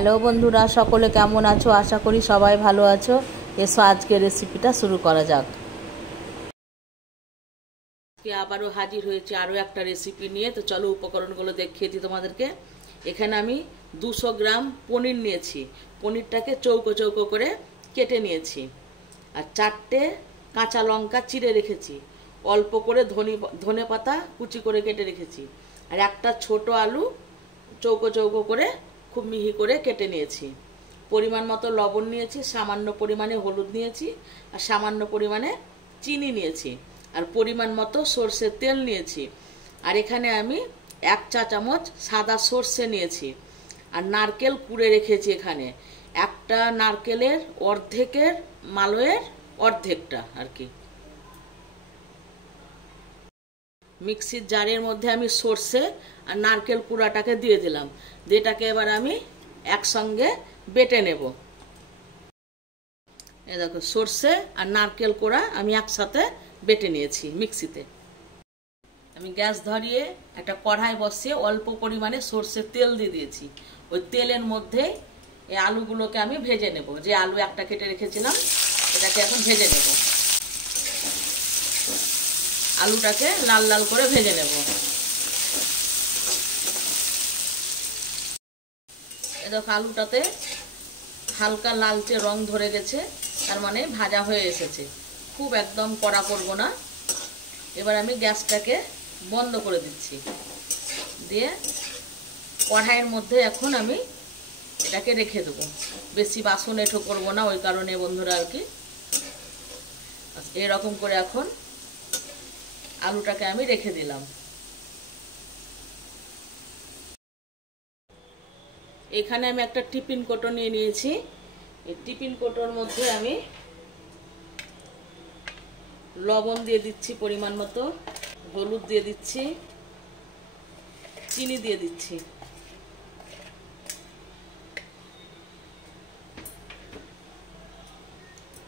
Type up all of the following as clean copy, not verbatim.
Hello বন্ধুরা, সকলে কেমন আছো? আশা করি সবাই ভালো আছো। এসো আজকের রেসিপিটা শুরু করা যাক। আবারও হাজির হয়েছে আরও একটা রেসিপি নিয়ে। তো চলো উপকরণগুলো দেখিয়ে দিই তোমাদেরকে। এখানে আমি 200 গ্রাম পনির নিয়েছি। পনিরটাকে চৌকো চৌকো করে কেটে নিয়েছি। আর 4টে কাঁচা লঙ্কা চিড়ে রেখেছি। অল্প করে ধনে পাতা কুচি করে কেটে রেখেছি। আর একটা ছোট আলু চৌকো চৌকো করে খুব মিহি করে কেটে নিয়েছি। পরিমাণ মতো লবণ নিয়েছি, সামান্য পরিমাণে হলুদ নিয়েছি, আর সামান্য পরিমাণে চিনি নিয়েছি, আর পরিমাণ মতো সর্ষের তেল নিয়েছি। আর এখানে আমি 1 চা চামচ সাদা সর্ষে নিয়েছি। আর নারকেল কুড়ে রেখেছি। এখানে একটা নারকেলের অর্ধেকের মালয়ের অর্ধেকটা আর কি। মিক্সির জারের মধ্যে আমি সর্ষে আর নারকেল কুড়াটাকে দিয়ে দিলাম। যেটাকে এবার আমি একসঙ্গে বেটে নেব। এ দেখো, সর্ষে আর নারকেল কোড়া আমি একসাথে বেটে নিয়েছি মিক্সিতে। আমি গ্যাস ধরিয়ে একটা কড়াই বসিয়ে অল্প পরিমাণে সর্ষের তেল দিয়ে দিয়েছি। ওই তেলের মধ্যে এই আলুগুলোকে আমি ভেজে নেব। যে আলু একটা কেটে রেখেছিলাম এটাকে এখন ভেজে নেব। আলুটাকে লাল লাল করে ভেজে নেব। এ দেখো, আলুটাতে হালকা লালচে রং ধরে গেছে, তার মানে ভাজা হয়ে এসেছে। খুব একদম কড়া করব না। এবার আমি গ্যাসটাকে বন্ধ করে দিচ্ছি। দিয়ে কড়াইয়ের মধ্যে এখন আমি এটাকে রেখে দেবো। বেশি বাসন এঁঠো করবো না, ওই কারণে বন্ধুরা আর কি। এরকম করে এখন আলুটাকে আমি রেখে দিলাম। এখানে আমি একটা টিফিন কৌটো নিয়ে নিয়েছি। এই টিফিন কৌটোর মধ্যে আমি লবণ দিয়ে দিচ্ছি পরিমাণ মতো, হলুদ দিয়ে দিচ্ছি, চিনি দিয়ে দিচ্ছি,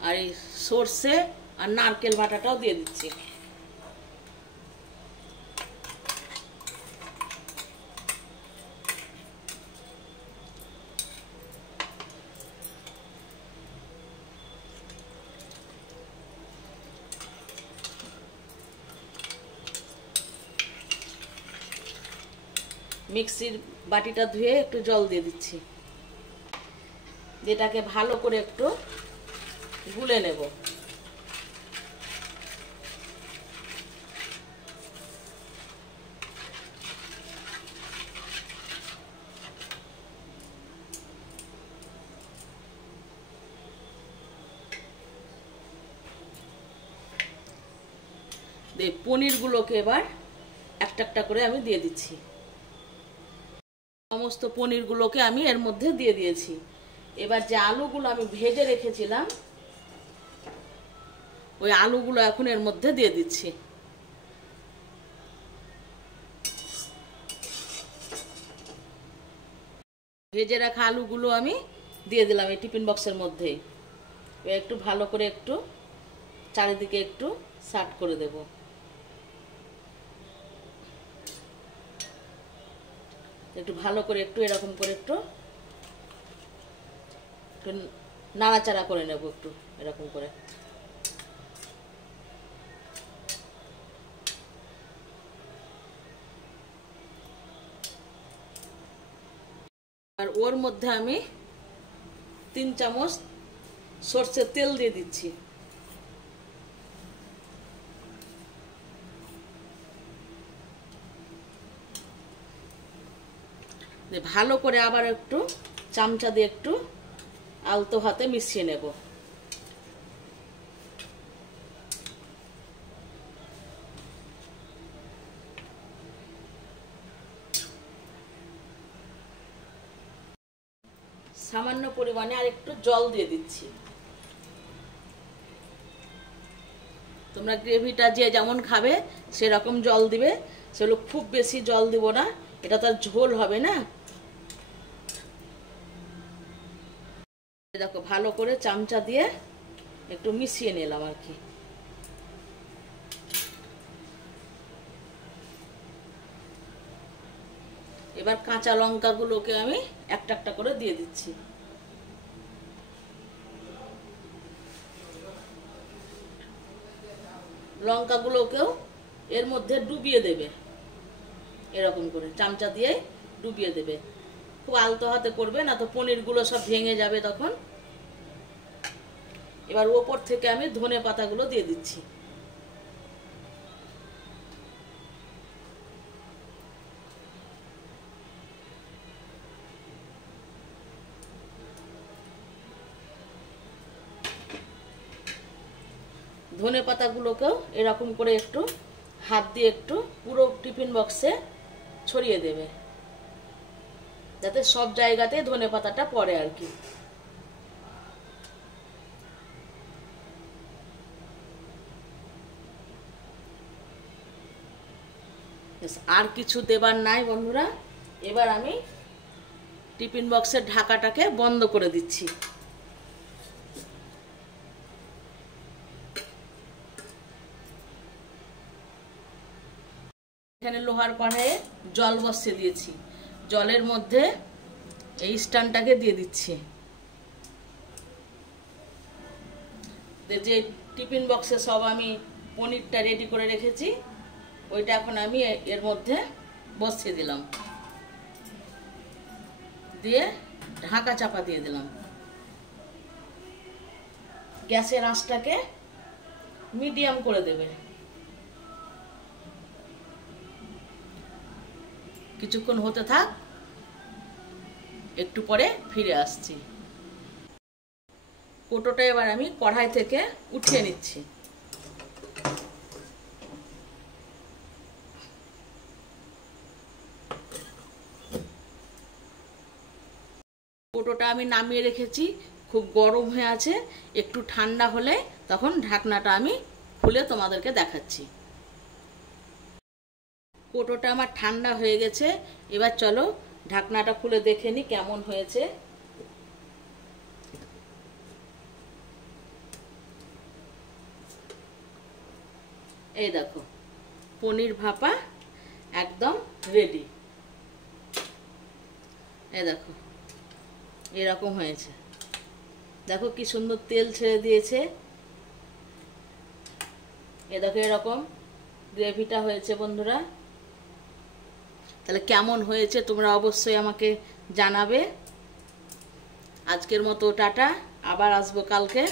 আর এই সর্ষে আর নারকেল বাটাটাও দিয়ে দিচ্ছি। মিক্সির বাটিটা ধুয়ে একটু জল দিয়ে দিচ্ছি। যেটাকে ভালো করে একটু গুলে নেব। পনিরগুলোকে এবার একটা একটা করে আমি দিয়ে দিচ্ছি। সমস্ত পনিরগুলোকে আমি এর মধ্যে দিয়ে দিয়েছি। এবার যে আলুগুলো আমি ভেজে রেখেছিলাম ওই আলুগুলো এখন এর মধ্যে দিয়ে দিচ্ছি। ভেজে রাখা আলুগুলো আমি দিয়ে দিলাম এই টিফিন বক্সের মধ্যে। একটু ভালো করে একটু চারিদিকে একটু সার্ভ করে দেব। একটু ভালো করে একটু এরকম করে একটু নাড়াচাড়া করে নেব একটু এরকম করে। আর ওর মধ্যে আমি 3 চামচ সর্ষের তেল দিয়ে দিচ্ছি। ভালো করে আবার একটু চামচা দিয়ে একটু আলতো হাতে মিশিয়ে নেব। সামান্য পরিমাণে আর একটু জল দিয়ে দিচ্ছি। তোমরা গ্রেভিটা যে যেমন খাবে সেরকম জল দিবে। সেগুলো খুব বেশি জল দিব না, এটা তো আর ঝোল হবে না। দেখো, ভালো করে চামচা দিয়ে একটু মিশিয়ে নিলাম আর কি। এবার কাঁচা লঙ্কাগুলোকে আমি একটা একটা করে দিয়ে দিচ্ছি। লঙ্কাগুলোকেও এর মধ্যে ডুবিয়ে দেবে, এরকম করে চামচা দিয়ে ডুবিয়ে দেবে। খুব আলতো হাতে করবে, না তো পনিরগুলো সব ভেঙে যাবে তখন। এবার ওপর থেকে আমি ধনে পাতাগুলো দিয়ে দিচ্ছি। ধনে পাতাগুলোকেও এরকম করে একটু হাত দিয়ে একটু পুরো টিফিন বক্সে ছড়িয়ে দেবে, যাতে সব জায়গাতে ধনে পাতাটা পড়ে আর কি। আর কিছু দেবার নাই বন্ধুরা। এবার আমি টিফিন বক্সের ঢাকাটাকে বন্ধ করে দিচ্ছি। এখানে লোহার কড়াইয়ে জল বসিয়ে দিয়েছি, জলের মধ্যে এই স্ট্যান্ডটাকে দিয়ে দিচ্ছি। যে টিফিন বক্সে সব আমি পনিরটা রেডি করে রেখেছি, ওইটা এখন আমি এর মধ্যে বসিয়ে দিলাম, দিয়ে ঢাকা চাপা দিয়ে দিলাম। গ্যাসের আঁচটাকে মিডিয়াম করে দেবে। কিছুক্ষণ হতে থাক, একটু পরে ফিরে আসছি। কোটোটা এবার আমি কড়াই থেকে উঠিয়ে নিচ্ছি। কোটোটা আমি নামিয়ে রেখেছি, খুব গরম হয়ে আছে। একটু ঠান্ডা হলে তখন ঢাকনাটা আমি খুলে তোমাদেরকে দেখাচ্ছি। কোটোটা আমার ঠান্ডা হয়ে গেছে, এবার চলো ঢাকনাটা খুলে দেখে নি কেমন হয়েছে। এই দেখো পনির ভাপা একদম রেডি। এই দেখো এরকম হয়েছে, দেখো কি সুন্দর তেল ছেড়ে দিয়েছে। এ দেখো এরকম গ্রেভিটা হয়েছে বন্ধুরা। তাহলে কেমন হয়েছে তোমরা অবশ্যই আমাকে জানাবে। আজকের মতো টাটা, আবার আসবো কালকে।